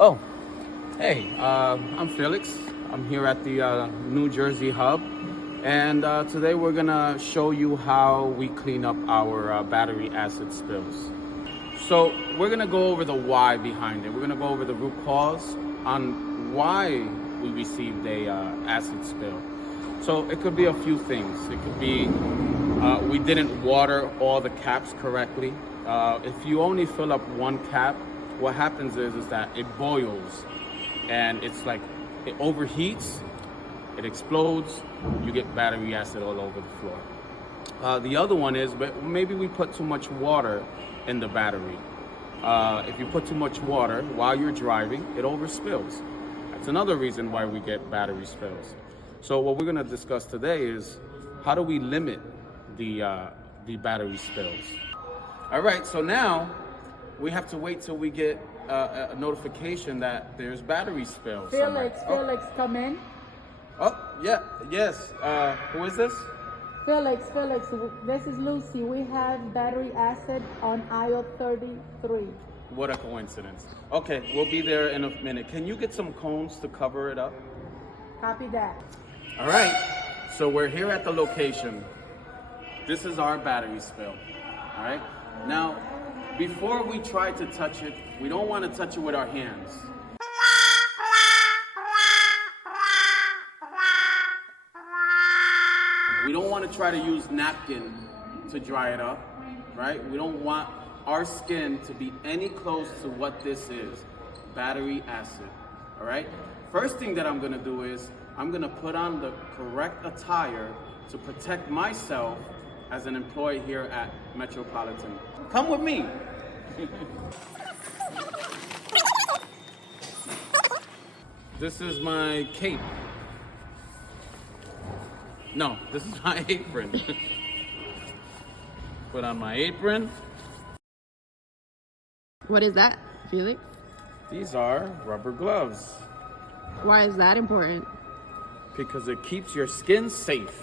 Oh, hey, I'm Felix. I'm here at the New Jersey hub, and today we're gonna show you how we clean up our battery acid spills. So we're gonna go over the why behind it. We're gonna go over the root cause on why we received a acid spill. So it could be a few things. It could be we didn't water all the caps correctly. If you only fill up one cap, what happens is that it boils, and it's like it overheats, it explodes, you get battery acid all over the floor. The other one is, but maybe we put too much water in the battery. If you put too much water while you're driving, it overspills. That's another reason why we get battery spills. So what we're gonna discuss today is how do we limit the battery spills. All right, so now we have to wait till we get a notification that there's battery spills. Felix, come in. Oh, yeah, yes. Who is this? Felix, this is Lucy. We have battery acid on aisle 33. What a coincidence. Okay, we'll be there in a minute. Can you get some cones to cover it up? Copy that. All right, so we're here at the location. This is our battery spill, all right? Now, before we try to touch it, we don't want to touch it with our hands. We don't want to try to use napkin to dry it up, right? We don't want our skin to be any close to what this is, battery acid, all right? First thing that I'm gonna do is I'm gonna put on the correct attire to protect myself as an employee here at Metropolitan. Come with me. This is my cape. No, this is my apron. Put on my apron. What is that, Felix? These are rubber gloves Why is that important? because it keeps your skin safe.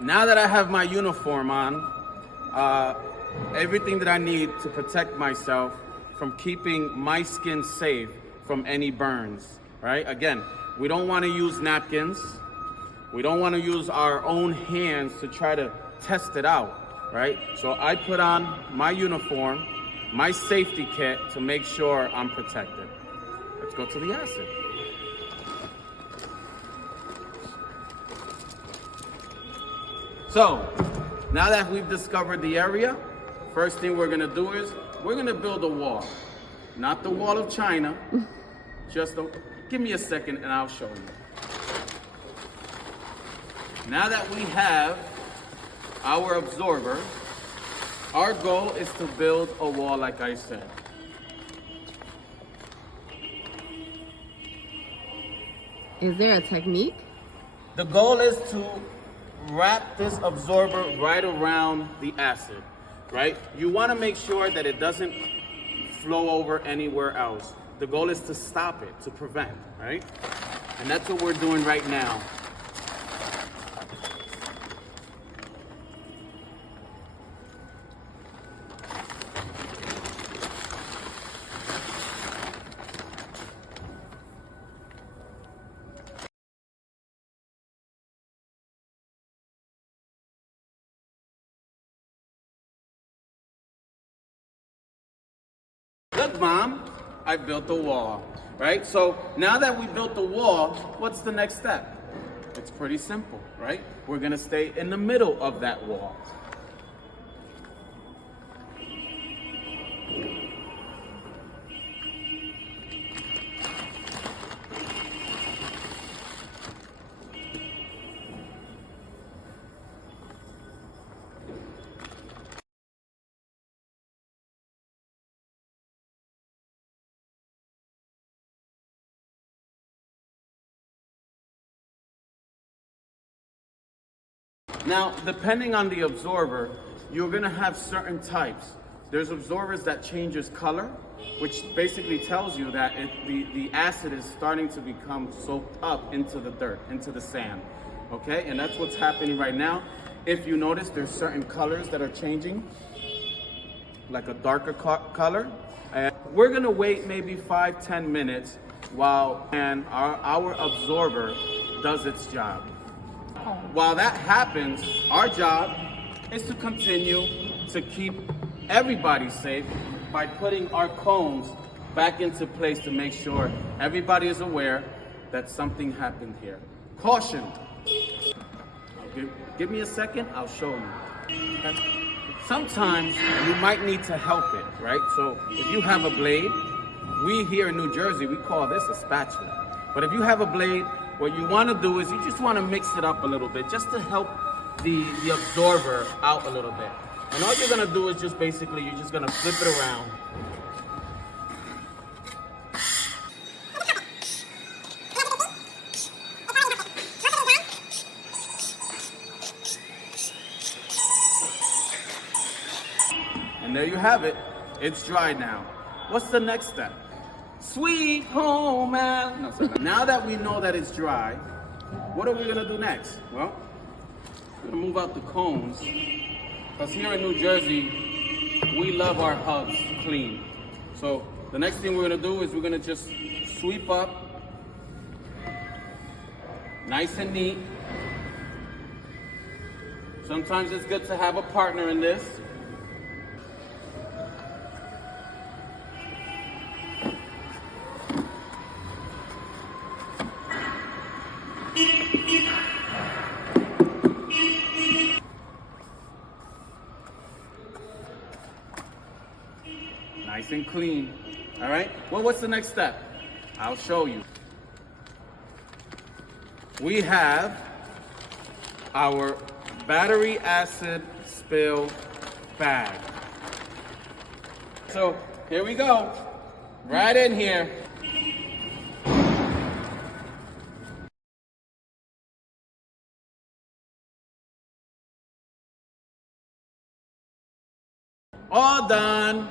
Now that I have my uniform on, everything that I need to protect myself from keeping my skin safe from any burns, right? Again, we don't want to use napkins. We don't want to use our own hands to try to test it out, right? So I put on my uniform, my safety kit to make sure I'm protected. Let's go to the acid. So, now that we've discovered the area, first thing we're gonna do is we're gonna build a wall. Not the wall of China, give me a second and I'll show you. Now that we have our absorber, our goal is to build a wall like I said. Is there a technique? The goal is to wrap this absorber right around the acid, right? You want to make sure that it doesn't flow over anywhere else. The goal is to stop it, to prevent, right? And that's what we're doing right now. Look, Mom, I built the wall, right? So now that we built the wall, what's the next step? It's pretty simple, right? We're gonna stay in the middle of that wall. Now, depending on the absorber, you're gonna have certain types. There's absorbers that changes color, which basically tells you that the acid is starting to become soaked up into the dirt, into the sand. Okay, and that's what's happening right now. If you notice, there's certain colors that are changing, like a darker color. And we're gonna wait maybe 5-10 minutes while our absorber does its job. While that happens, our job is to continue to keep everybody safe by putting our cones back into place to make sure everybody is aware that something happened here. Caution. Give me a second, I'll show you. Okay. Sometimes you might need to help it, right? So if you have a blade, we here in New Jersey, we call this a spatula. But if you have a blade, what you want to do is you just want to mix it up a little bit just to help the absorber out a little bit. And all you're going to do is just basically, you're just going to flip it around. And there you have it. It's dry now. What's the next step? Sweet home Alabama. Now that we know that it's dry, what are we gonna do next? Well, we're gonna move out the cones. Because here in New Jersey, we love our hubs clean. So the next thing we're gonna do is we're gonna just sweep up, nice and neat. Sometimes it's good to have a partner in this. Nice and clean. All right. Well, what's the next step? I'll show you. We have our battery acid spill bag. So here we go. Right in here. All done.